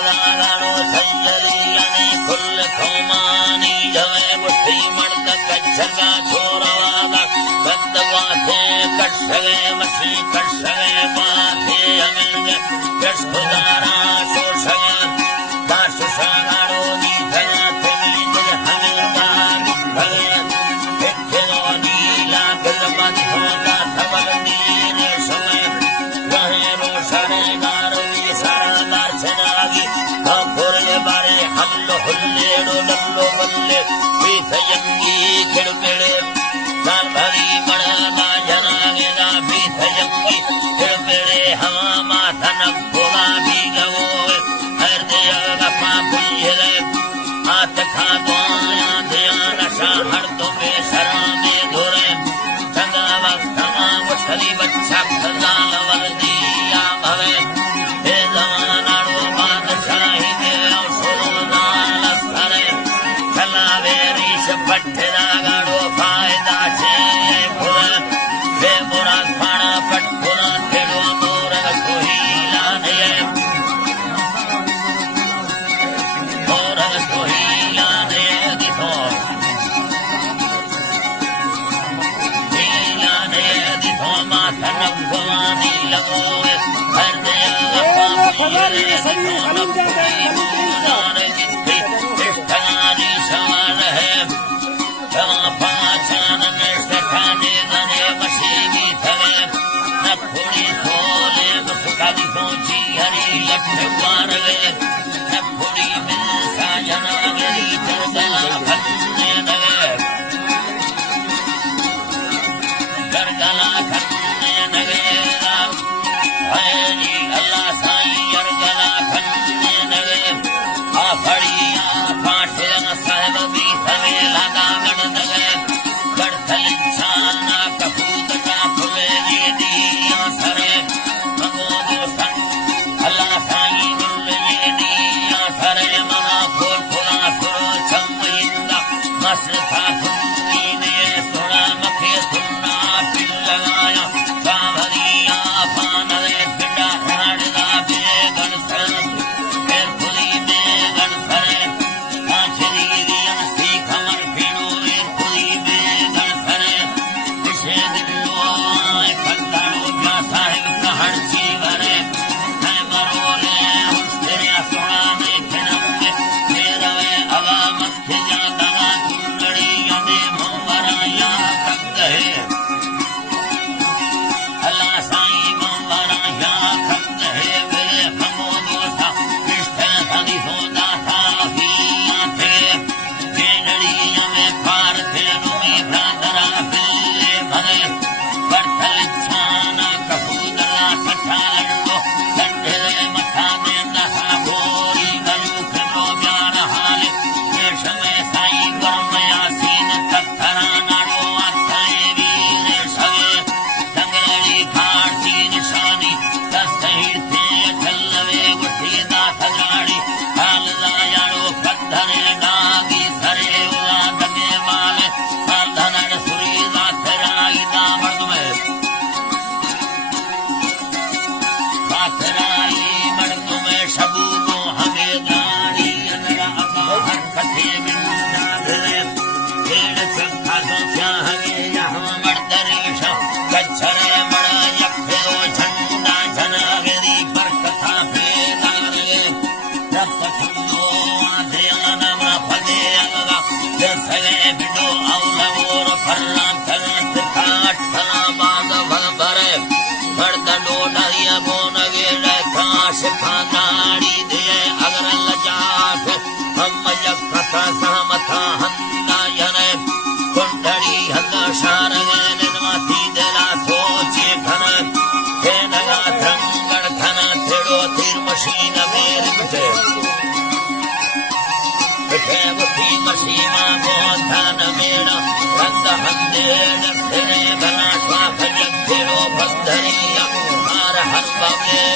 कच्छदागारो संजलियने कुल कौमानी जवे बुद्धि मर्द कच्छगा छोरवादा बंदवाथे कच्छगे मसी कच्छगे बाथे अमिर्गे कृष्णदारा शोषगे बासुसागारो गीतगा तुमी हमिर्गार भगे इच्छनो नीला बिलबंधोगा थमल नीरे समय रहे रोशने गारो सारदार सेनागी पुरे बारे हल्लो हुल्लेडो लल्लो बल्ले बीथयंगी खिड़पेड़े साल भरी मड़ा जनागे दा बीथयंगी खिड़पेड़े हवा माथा नक्कोला भी गवो हर देगा पापुल्ले हाथ खा दुआया ध्यान नशा हर तो बेसरा में धोरे चंगा वक्त मुश्किल बच्चा खजा लवर्दिया भवे हे जमानाड़ो बादशाही में औषधोदान करे चलावे रीश पट्टेदागाड़ो फायदा छे खुदा हे मुराद फाड़ा पट्टुना खेड़ो मोरग सोहीला ने मोरग सोहीला ने दिखो हीला ने दिखो माथा नब्बवानी लगो हर दे फजाली सभी हलम जाए मुदार जित्ते इष्टानी सवार है पाचान निष्ठाने गने मशीनी थवे नखुड़ी सोले मुस्काली सोची हरी लट्ठवार वे नखुड़ी मिल साजना गरी चरगला खन्ने नवे चरगला खन्ने नवे जी अल्लाह साई अरगला खन्ने नवे आ फड़िया पाठन साहब भी थवे लगा गण नवे गढ़थल छाना कपूत का फुले ये दिया सरे मंगो दोस्तन अल्लाह साई गुल ये दिया सरे मना खोर फुला सुरो चमइंदा मसफा सुन्नी ने सोना मखे सुन्ना पिल लगाया बावरिया पानवे पिंडा हाड़दा बेगन सर फिर खुली बेगन सरे कांचरी दिया सी खमर फिरो फिर खुली बेगन सरे दिशे दिलो आए खंडाड़ो ब्या साहिब कहड़ सी भरे है बरोले हुस्ते सोना में खिनम मेरवे हवा मस्ते जा दगा कुंडड़ी यदे मोहरा या कगहे अल्लाह साई मोहरा या कगहे मेरे हमो दोस्ता कृष्ण हरि होदा था हिया थे जेनड़ी में पार थे रूमी भ्रातरा बिल्ले भले बरथल छाना कपूदला सठा लंडो लंडे मथा में नहा भोरी गलू खलो ब्यान हाले देश में साई गरमया सीन तत्थरा नाड़ो आथाए वीर सवे दंगली भारती निशानी दस्तहीर थे चलवे गुठी दाथ गाड़ी हाल दायाड़ो पत्थरे नागी सरे उला दगे माले धनर सुरी दाथ राई दामर्द में दाथ राई मर्द में सबूबो हमें गाड़ी अनरा अबा हर कथे बिन्ना धरे खेड़ चक्का सो स्याहगे यहाँ मर्दरीश कच्छरे मड़ा यक्खे ओ झंडा झनागरी बरकथा फेदारगे रब थंदो आधे आनमरा फगे अलगा जसगे बिडो औलवोर फर्रा थगत काट फला बाग भल भरे बर्दडो डरिया बोनगे काश खानाड़ी दे अगर लजास हम यक्खा सहमथा हन्ना यने कुंडड़ी हल्ला शारगे निर्माती देला सोचे खन थे नगा थंगड़ खन थेड़ो तीर मशीन मेर बिठे बिठे बुद्धि मशीना बहुत धन मेरा रंग हंदेड़ फिरे भला स्वाफ जग थेड़ो भक्तरिया हर हर बवे